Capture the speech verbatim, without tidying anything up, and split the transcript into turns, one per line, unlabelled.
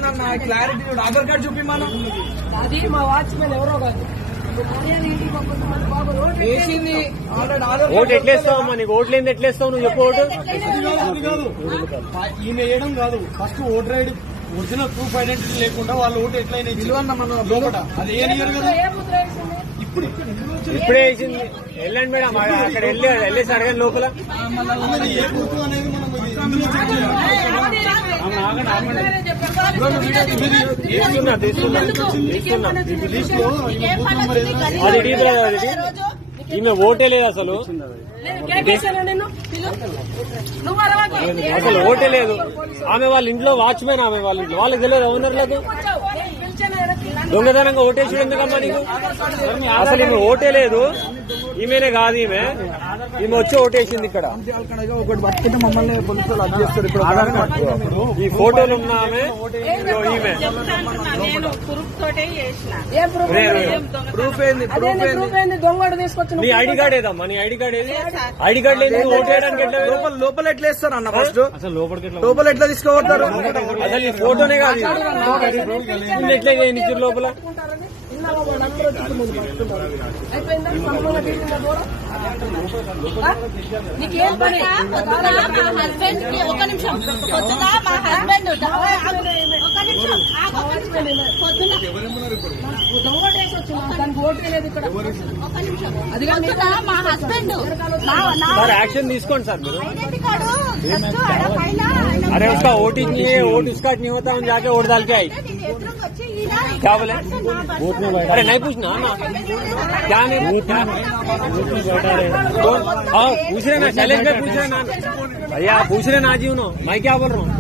అన్న clarity Aadhaar card చూపి మనం
అది మా వాచ్మెన్ ఎవరో కాదు
వేసింది
ఓటు ఎట్లేస్తావమ్మా? నీకు ఓట్లు ఏంది ఎట్లేస్తావు? నువ్వు చెప్పు ఓటు.
ఈయన వేయడం కాదు, first voter ID original proof identity లేకుండా వాళ్ళు ఓటు ఎట్లయినా విలువన్న మన లోపల అది ఏ నియర్ కదా ఇప్పుడు
ఇప్పుడే వేసింది. వెళ్ళండి మేడం, అక్కడ వెళ్ళి వెళ్ళేసి అడగండి లోపల.
ఏ ప్రూఫ్ అనేది మనం ఇందులో చెక్ చేయాలి.
తీసుకున్నా తీసుకున్నా తీసుకున్నా అది డీజిల్ అది ఈమె ఓటే లేదు అసలు. అసలు ఓటే లేదు. ఆమె వాళ్ళ ఇంట్లో వాచ్మెన్, ఆమె వాళ్ళ ఇంట్లో వాళ్ళకి తెలియదు ఓనర్లకు. దొంగతనంగా ఓటేసి ఎందుకమ్మా నీకు? అసలు ఈమె ఓటే లేదు. ఈమెనే కాదు, ఈమె ఈమె వచ్చి ఓటేసింది ఇక్కడ.
ఒకటి పట్టుకుంటే మమ్మల్ని పోలీసులు అది చేస్తారు. ఇప్పుడు
ఈ ఫోటోలు ఉన్న ఆమె ఈమె
ప్రూఫ్ ఏంది? ప్రూఫ్ ఏంది?
దొంగడు తీసుకొచ్చి
నీ ఐడి కార్డ్ ఏదమ్మా? నీ ఐడి కార్డ్ ఏది? ఐడి కార్డ్ లేదు. ఓటేయడానికి ఎట్లా?
లోపల లోపల ఎట్లా వేస్తారు అన్న? ఫస్ట్
అసలు లోపలికి ఎట్లా?
లోపల ఎట్లా తీసుకోబడతారు?
అసలు ఈ ఫోటోనే కాదు, ఎట్లా చేయనిచ్చారు లోపల?
నీకేం పని?
హస్బెండ్ కి ఒక నిమిషం పొద్దున మా హస్బెండ్
దానికి ఓటే లేదు ఇక్కడ.
అది పొద్దున మా హస్బెండ్
సార్ యాక్షన్ తీసుకోండి సార్ మీరు.
ఐడెంటిటీ కార్డు పైన
अरे उसका वोट ही नहीं है, वोट उसका नहीं होता, हम जाके वोट डाल के आई. क्या बोले? अरे नहीं पूछना ना, क्या नहीं क्या? हाँ पूछ रहे ना, शैलेश भाई पूछ रहे ना भैया, पूछ रहे ना जी उन्होंने. मैं क्या बोल रहा हूँ?